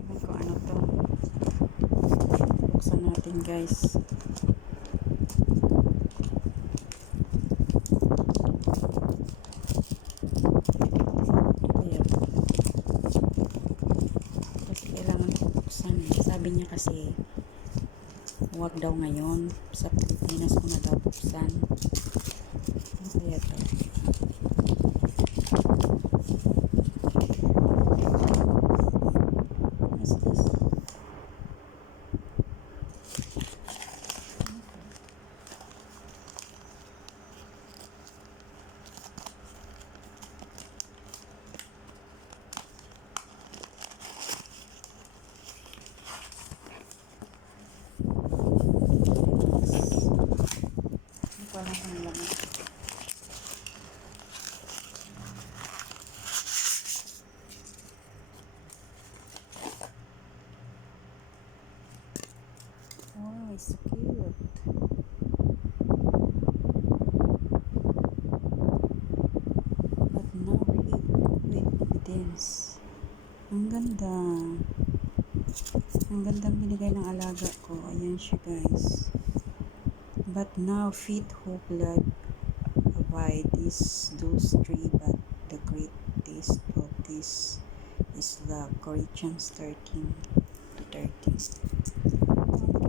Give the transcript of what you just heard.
Ko ano to. Buksan natin guys. Ayan. Kasi kailangan ko buksan eh. Sabi niya kasi huwag daw ngayon. Sa Pilipinas ko na daw buksan. Kaya to? What's this? Alam kung laman. Oh, it's so cute. Evidence. Ang ganda. Ang gandang binigay ng alaga ko. Ayan siya, guys. But now, feet hope blood abide is those three, but the great taste of this is love. Corinthians 13 to 13. Thank you.